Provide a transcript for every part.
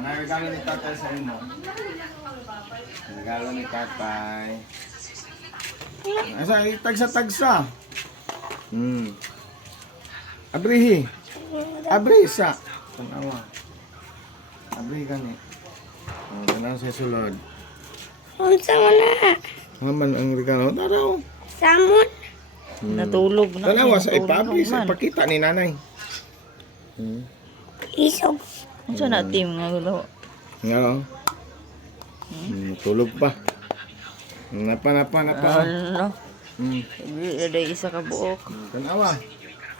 Ano regalo ni tatay sa imo? Regalo ni tatay. Asa, tagsa-tagsa. Abrihi. Abrisa. Tanawa. Abri gani. Tanang sa sulod. Unsa man na? Haman ang regalo. Taraw. Samon. Natulog na. Tanawa sa natulog ipabri sa man. ipakita ni nanay. Isog. Unsa na team nga gulo? Nga. Tulog pa. Napa. Ano? Ada isa ka buok. Tanawa.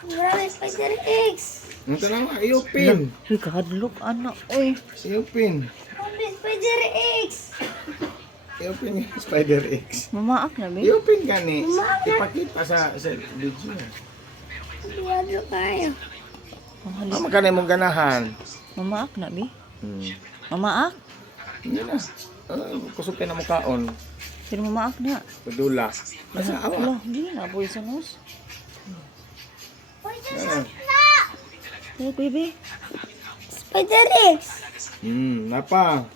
Marami Spider X. Tanawa, iupin. Uy, kahadlok anak. Uy. Iupin. Marami Spider X. Iupin yung Spider X. Mamaak na ba? Iupin gani. Ipakita sa video. Biyado kayo. Mama ka na mong ganahan. Mamaak na ba? Mamaak? Hindi na. Kusog kayo na mukhaon. Pero mamaak na. Tudula. Nasa awa. Wala, hindi na po sa nose. Pero baby. Spider X. Napa.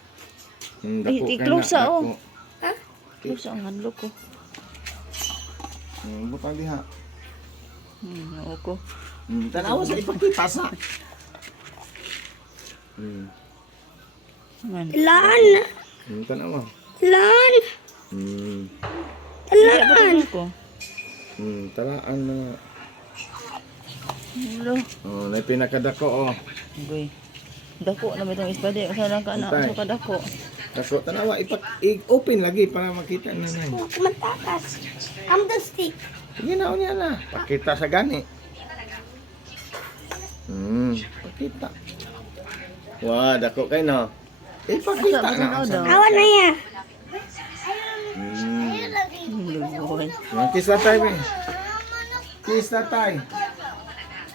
Dako ka I-close na, oh. dako. Ha? Close ang handlock ko. Butang diha. Oo ko. Tanawa sa ipakita sa. Man. Lan. Tanawa. Lan. Wala ba ito ko? Talaan na. Hello. Na pinakadako oh. Uy. Dako na ba itong ispade? Usa lang ka na. Antay. Usa ka dako. Dako tanawa i-open lagi para makita na nanay. Kumatakas. Camden stick. Sige na niya na. Pakita sa gani. Pakita. Wah, dako kay no. Ipakita Asa, na. basa daw. Awan na ya. Lugoy. Kiss na tayo eh. Kiss na tayo.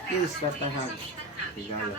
Kiss na tayo. Regalo.